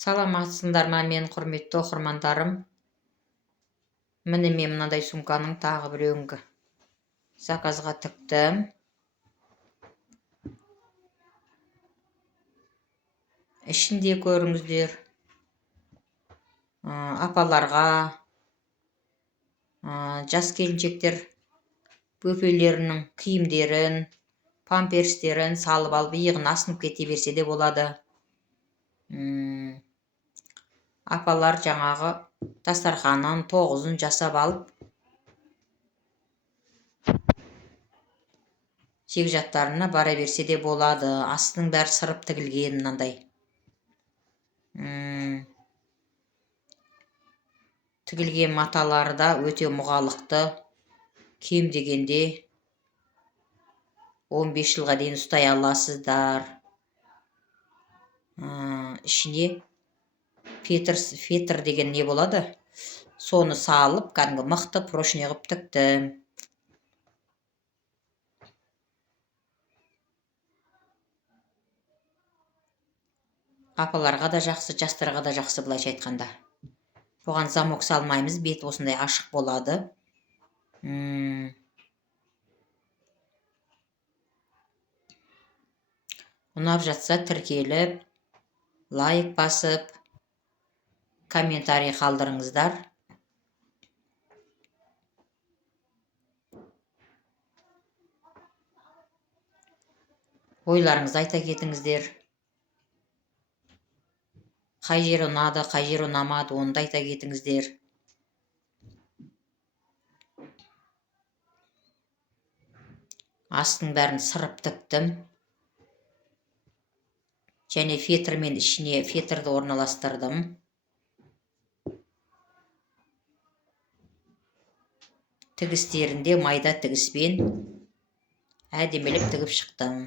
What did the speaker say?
Саламатсыңдар ма мен құрметті оқырмандарым? Міне мен мынандай сумканың тағы біреуін заказға тіктім. Ішінде көріңіздер, апаларға, жас келіншектер бөпелерінің киімдерін, памперстерін салып алып иығына асынып кете берсе де болады. Апалар жаңағы дастарханын, тоғызын жасап алып, жегжаттарына бара берсе де болады. Астының бәрі сырып тігілген мынандай. Тігілген маталары да өте мұғалықты. Кем дегенде 15 жылға дейін ұстай аласыздар. Ішіне фетр деген не болады? Соны салып, кәдімгі мықты прошне қылып тіктім. Апаларға да жақсы, жастарға да жақсы, былайша айтқанда. Бұған замок салмаймыз, бет осындай ашық болады. Ұнап жатса тіркеліп, лайк басып, комментарий қалдырыңыздар. Ойларыңызды айта кетіңіздер. Қай жері ұнады, қай жері ұнамады, оны да айта кетіңіздер. Астың бәрін сырып тіктім. Және фетрмен ішіне фетрді орналастырдым. Тігістерінде майда тігіспен әдемілеп тігіп шықтым.